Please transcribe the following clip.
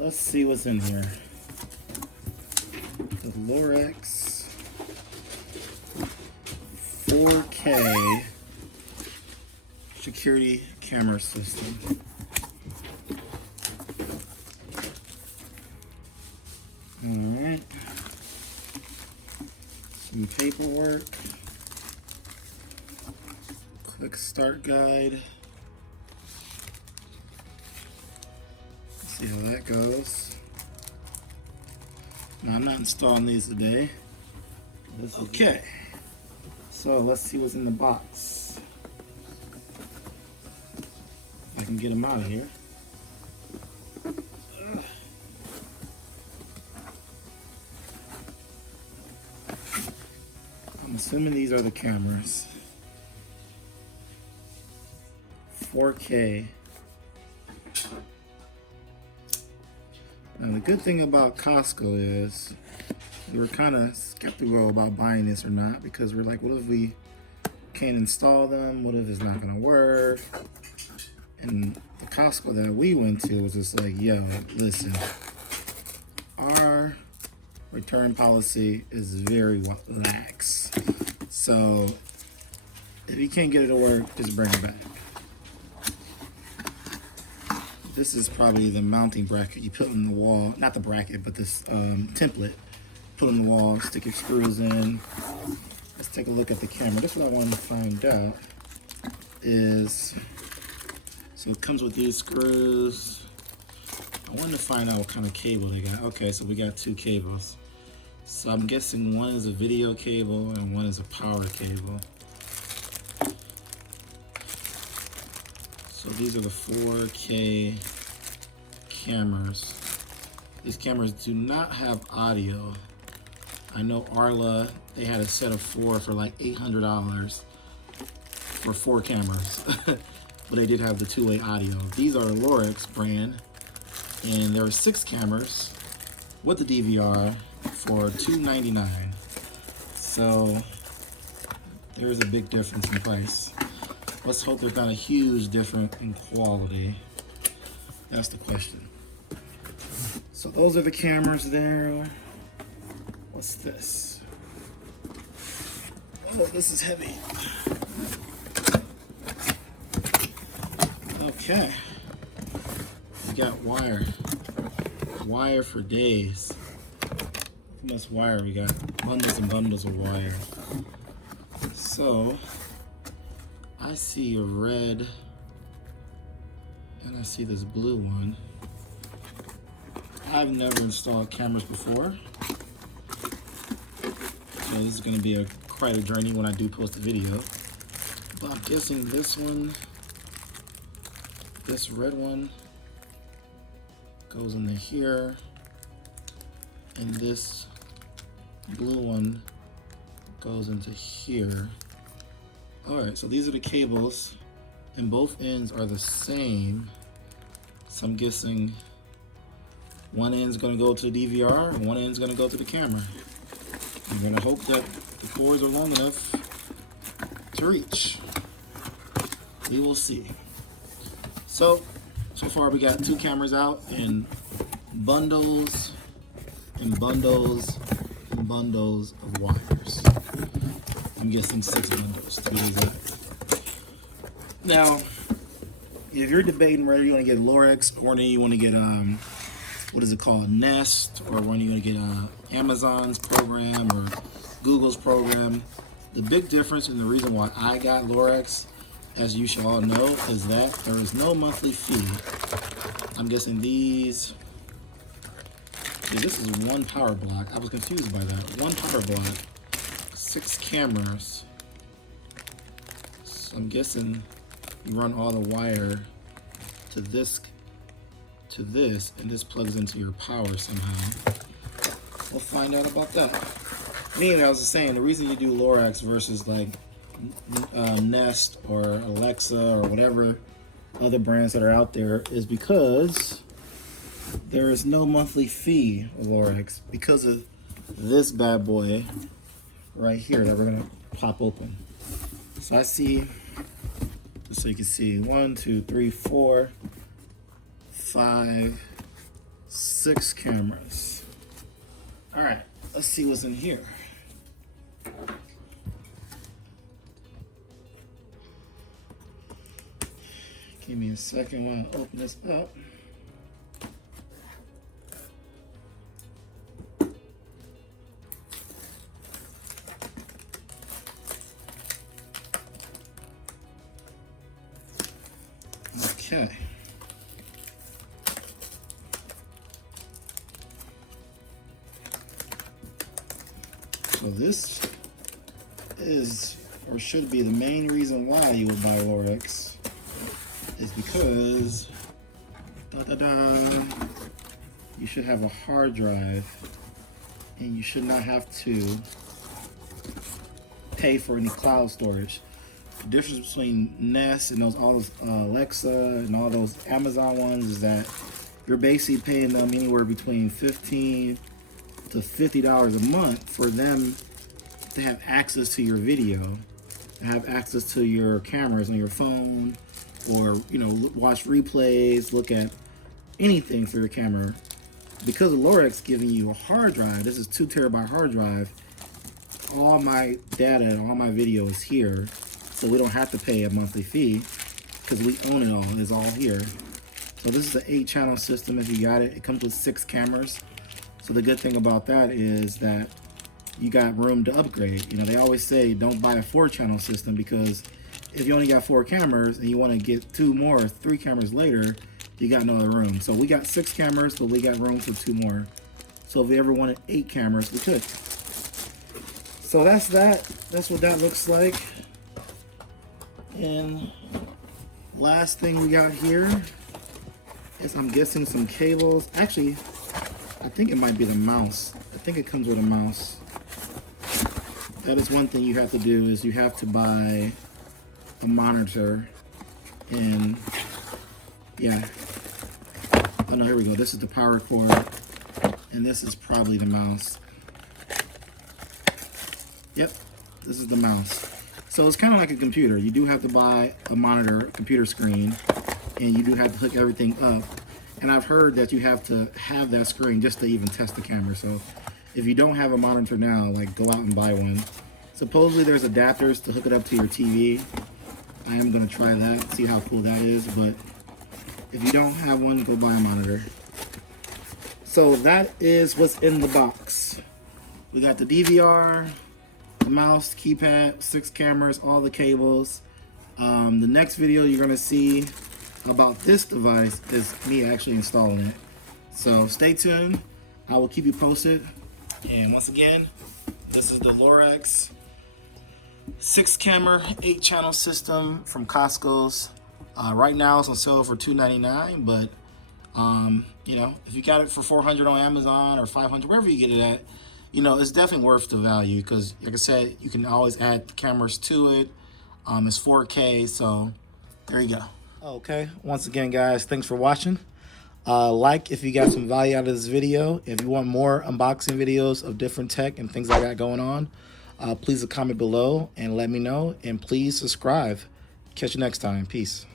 Let's see what's in here. The Lorex 4K security camera system. Alright. Some paperwork. Quick start guide. See how that goes. Now, I'm not installing these today. Okay, so let's see what's in the box. If I can get them out of here. I'm assuming these are the cameras. 4K. Now the good thing about Costco is we were kind of skeptical about buying this or not, because we're like, what if we can't install them? What if it's not gonna work? And the Costco that we went to was just like, yo, listen, our return policy is very lax. So if you can't get it to work, just bring it back. This is probably the mounting bracket you put in the wall. Not the bracket, but this template. Put in the wall, stick your screws in. Let's take a look at the camera. This is what I wanted to find out is, so it comes with these screws. I wanted to find out what kind of cable they got. Okay, so we got two cables. So I'm guessing one is a video cable and one is a power cable. So these are the 4K cameras. These cameras do not have audio. I know Arla, they had a set of 4 for like $800 for 4 cameras, but they did have the two-way audio. These are Lorex brand, and there are 6 cameras with the DVR for $299. So there's a big difference in price. Let's hope there's not a huge difference in quality. That's the question. So those are the cameras there. What's this? Oh, this is heavy. Okay. We got wire. Wire for days. How much wire we got? Bundles and bundles of wire. So I see a red and I see this blue one. I've never installed cameras before, so this is going to be quite a journey when I do post a video. But I'm guessing this one, this red one, goes into here, and this blue one goes into here. Alright, so these are the cables, and both ends are the same. So I'm guessing one end's going to go to the DVR, and one end's going to go to the camera. I'm going to hope that the cords are long enough to reach. We will see. So far we got 2 cameras out in bundles and bundles and bundles of wires. I'm guessing 6 bundles to be exact. Now, if you're debating whether you want to get Lorex or whether you want to get what is it called, Nest, or when you're going to get Amazon's program or Google's program, the big difference and the reason why I got Lorex, as you should all know, is that there is no monthly fee. I'm guessing these Yeah, this is one power block. I was confused by that. One power block, 6 cameras. So I'm guessing you run all the wire to this, and this plugs into your power somehow. We'll find out about that. Anyway, I was just saying, the reason you do Lorex versus like Nest or Alexa or whatever other brands that are out there is because there is no monthly fee with Lorex because of this bad boy right here that we're gonna pop open. So I see, just so you can see, 1, 2, 3, 4, 5, 6 cameras. All right, let's see what's in here. Give me a second while I open this up. Okay. So this is, or should be, the main reason why you would buy Lorex is because you should have a hard drive and you should not have to pay for any cloud storage. The difference between Nest and all those Alexa and all those Amazon ones is that you're basically paying them anywhere between $15 to $50 a month for them to have access to your video, to have access to your cameras on your phone, or watch replays, look at anything for your camera. Because of Lorex giving you a hard drive, this is 2 terabyte hard drive, all my data and all my video is here, so we don't have to pay a monthly fee because we own it all. It's all here. So this is an 8-channel system if you got it. It comes with 6 cameras. So the good thing about that is that you got room to upgrade. They always say don't buy a 4-channel system because if you only got 4 cameras and you want to get 2 more or 3 cameras later, you got no other room. So we got 6 cameras, but we got room for 2 more. So if we ever wanted 8 cameras, we could. So that's that. That's what that looks like. And last thing we got here is, I'm guessing, some cables. Actually, I think it might be the mouse. I think it comes with a mouse. That is one thing you have to do, is you have to buy a monitor. And yeah, oh no, here we go. This is the power cord, and this is probably the mouse. Yep, this is the mouse. So it's kind of like a computer. You do have to buy a monitor, a computer screen, and you do have to hook everything up. And I've heard that you have to have that screen just to even test the camera. So if you don't have a monitor now, like, go out and buy one. Supposedly there's adapters to hook it up to your TV. I am gonna try that, see how cool that is. But if you don't have one, go buy a monitor. So that is what's in the box. We got the DVR, the mouse, keypad, 6 cameras, all the cables. The next video you're gonna see about this device is me actually installing it. So stay tuned. I will keep you posted. And once again, this is the Lorex 6-camera, 8-channel system from Costco's. Right now it's on sale for $2.99, but if you got it for $400 on Amazon or $500, wherever you get it at, it's definitely worth the value because, like I said, you can always add cameras to it. It's 4K, so there you go. Okay, once again, guys, thanks for watching. Like if you got some value out of this video. If you want more unboxing videos of different tech and things I got going on, please comment below and let me know. And please subscribe. Catch you next time. Peace.